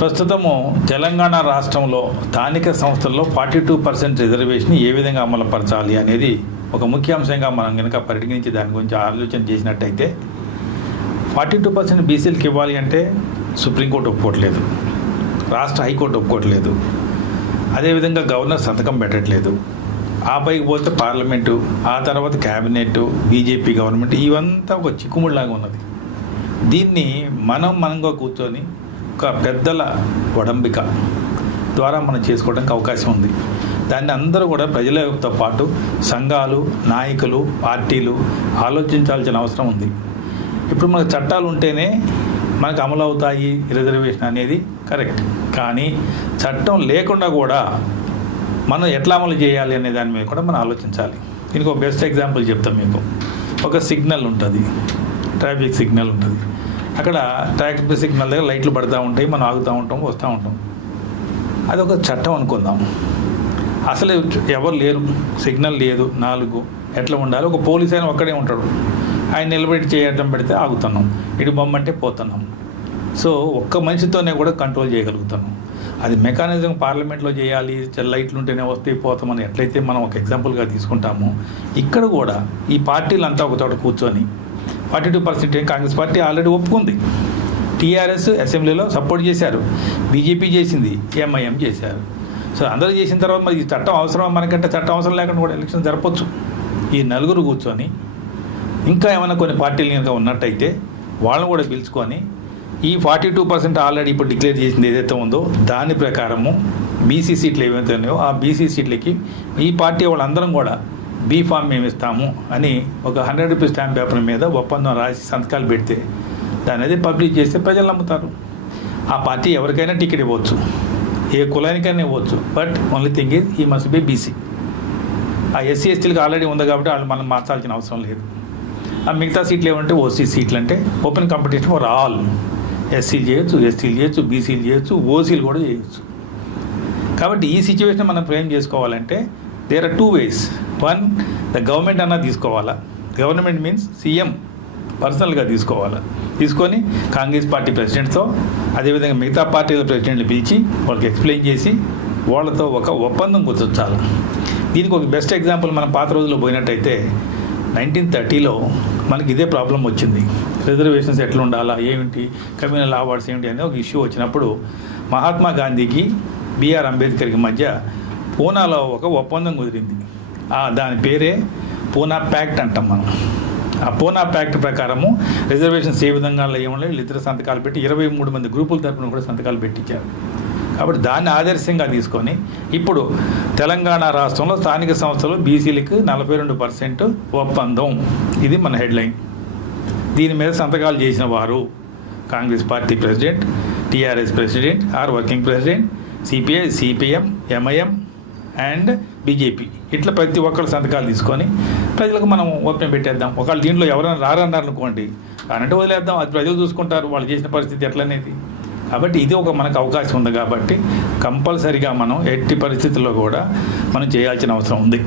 ప్రస్తుతము తెలంగాణ రాష్ట్రంలో స్థానిక సంస్థల్లో ఫార్టీ టూ పర్సెంట్ రిజర్వేషన్ ఏ విధంగా అమలుపరచాలి అనేది ఒక ముఖ్య అంశంగా మనం కనుక పరిగణించి దాని గురించి ఆలోచన చేసినట్టయితే ఫార్టీ టూ పర్సెంట్ బీసీలకు ఇవ్వాలి అంటే సుప్రీంకోర్టు ఒప్పుకోవట్లేదు. రాష్ట్ర హైకోర్టు ఒప్పుకోవట్లేదు. అదేవిధంగా గవర్నర్ సంతకం పెట్టట్లేదు. ఆ పైకి పోతే పార్లమెంటు ఆ తర్వాత క్యాబినెట్ బీజేపీ గవర్నమెంట్ ఇవంతా ఒక చిక్కుముడిలాగా ఉన్నది. దీన్ని మనం మనంగా కూర్చొని ఒక పెద్దల ఒడంబిక ద్వారా మనం చేసుకోవడానికి అవకాశం ఉంది. దాన్ని అందరూ కూడా ప్రజలతో పాటు సంఘాలు నాయకులు పార్టీలు ఆలోచించాల్సిన అవసరం ఉంది. ఇప్పుడు మనకు చట్టాలు ఉంటేనే మనకు అమలు అవుతాయి రిజర్వేషన్ అనేది కరెక్ట్. కానీ చట్టం లేకుండా కూడా మనం ఎట్లా అమలు చేయాలి అనే దాని మీద కూడా మనం ఆలోచించాలి. దీనికి ఒక బెస్ట్ ఎగ్జాంపుల్ చెప్తాం మీకు. ఒక సిగ్నల్ ఉంటుంది. ట్రాఫిక్ సిగ్నల్ ఉంటుంది. అక్కడ ట్రాఫిక్ సిగ్నల్ దగ్గర లైట్లు పడుతూ ఉంటాయి మనం ఆగుతూ ఉంటాం వస్తూ ఉంటాం. అది ఒక చట్టం అనుకుందాం. అసలు ఎవరు లేరు సిగ్నల్ లేదు నాలుగు ఎట్లా ఉండాలి? ఒక పోలీస్ అయినా ఒక్కడే ఉంటాడు. ఆయన నిలబెట్టి చేయటం పెడితే ఆగుతున్నాం. ఇటు బొమ్మంటే పోతున్నాం. సో ఒక్క మనిషితోనే కూడా కంట్రోల్ చేయగలుగుతున్నాం. అది మెకానిజం పార్లమెంట్లో చేయాలి చ- లైట్లు ఉంటేనే వస్తే పోతామని ఎట్లయితే మనం ఒక ఎగ్జాంపుల్గా తీసుకుంటామో ఇక్కడ కూడా ఈ పార్టీలంతా ఒక చోట కూర్చొని forty two percent Congress party already ఒప్పుకుంది. టీఆర్ఎస్ అసెంబ్లీలో సపోర్ట్ చేశారు. బీజేపీ చేసింది ఎంఐఎం చేశారు. సో అందరూ చేసిన తర్వాత మరి ఈ చట్టం అవసరం మనకంటే చట్టం అవసరం లేకుండా కూడా ఎలక్షన్ జరపచ్చు. ఈ నలుగురు కూర్చొని ఇంకా ఏమైనా కొన్ని పార్టీలు కనుక ఉన్నట్టయితే వాళ్ళని కూడా పిలుచుకొని ఈ ఫార్టీ టూ పర్సెంట్ ఆల్రెడీ ఇప్పుడు డిక్లేర్ చేసింది ఏదైతే ఉందో దాని ప్రకారము బీసీ సీట్లు ఏవైతే ఉన్నాయో ఆ బీసీ సీట్లకి ఈ పార్టీ వాళ్ళందరం కూడా బీ ఫామ్ మేము ఇస్తాము అని ఒక హండ్రెడ్ రూపీస్ స్టాంప్ పేపర్ మీద ఒప్పందం రాసి సంతకాలు పెడితే దాని అది పబ్లిష్ చేస్తే ప్రజలు నమ్ముతారు. ఆ పార్టీ ఎవరికైనా టికెట్ ఇవ్వచ్చు. ఏ కులానికైనా ఇవ్వచ్చు. బట్ ఓన్లీ థింగ్ ఈజ్ ఈ మస్ట్ బి బీసీ. ఆ ఎస్సీ ఎస్టీలకు ఆల్రెడీ ఉంది కాబట్టి వాళ్ళు మనం మార్చాల్సిన అవసరం లేదు. ఆ మిగతా సీట్లు ఏమంటే ఓసీ సీట్లు అంటే ఓపెన్ కాంపిటీషన్ ఫర్ ఆల్. ఎస్సీలు చేయొచ్చు ఎస్టీలు చేయొచ్చు బీసీలు చేయొచ్చు ఓసీలు కూడా చేయొచ్చు. కాబట్టి ఈ సిచ్యువేషన్ మనం ఫ్రేమ్ చేసుకోవాలంటే there are two ways. One the government అన్నా తీసుకోవాలా? గవర్నమెంట్ మీన్స్ సీఎం పర్సనల్గా తీసుకోవాలా? తీసుకొని కాంగ్రెస్ పార్టీ ప్రెసిడెంట్తో అదేవిధంగా మిగతా పార్టీల ప్రెసిడెంట్లు పిలిచి వాళ్ళకి ఎక్స్ప్లెయిన్ చేసి వాళ్ళతో ఒక ఒప్పందం కుదుర్చాలి దీనికి ఒక బెస్ట్ ఎగ్జాంపుల్ మనం పాత రోజుల్లో పోయినట్టయితే నైన్టీన్ థర్టీలో మనకి ఇదే ప్రాబ్లం వచ్చింది. రిజర్వేషన్స్ ఎట్లా ఉండాలా ఏమిటి? కమ్యూనల్ అవార్డ్స్ ఏమిటి? అనే ఒక ఇష్యూ వచ్చినప్పుడు మహాత్మా గాంధీకి బిఆర్ అంబేద్కర్కి మధ్య పూనాలో ఒక ఒప్పందం కుదిరింది. దాని పేరే పూనా ప్యాక్ట్ అంటాం మనం. ఆ పూనా ప్యాక్ట్ ప్రకారము రిజర్వేషన్స్ ఏ విధంగా ఏమన్నా వీళ్ళిద్దరు సంతకాలు పెట్టి ఇరవై మూడు మంది గ్రూపుల తరపున కూడా సంతకాలు పెట్టించారు. కాబట్టి దాన్ని ఆదర్శంగా తీసుకొని ఇప్పుడు తెలంగాణ రాష్ట్రంలో స్థానిక సంస్థలు బీసీలకు నలభై రెండు పర్సెంట్ ఒప్పందం. ఇది మన హెడ్లైన్. దీని మీద సంతకాలు చేసిన వారు Congress party president TRS president or working president CPI CPM MIM and BJP. ఇట్లా ప్రతి ఒక్కరు సంతకాలు తీసుకొని ప్రజలకు మనం ఓపెన్ పెట్టేద్దాం. ఒకవేళ దీంట్లో ఎవరైనా రారన్నారు అనుకోండి అనంటే వదిలేద్దాం. అది ప్రజలు చూసుకుంటారు వాళ్ళు చేసిన పరిస్థితి ఎట్లనేది? కాబట్టి ఇది ఒక మనకు అవకాశం ఉంది కాబట్టి కంపల్సరిగా మనం ఎట్టి పరిస్థితుల్లో కూడా మనం చేయాల్సిన అవసరం ఉంది.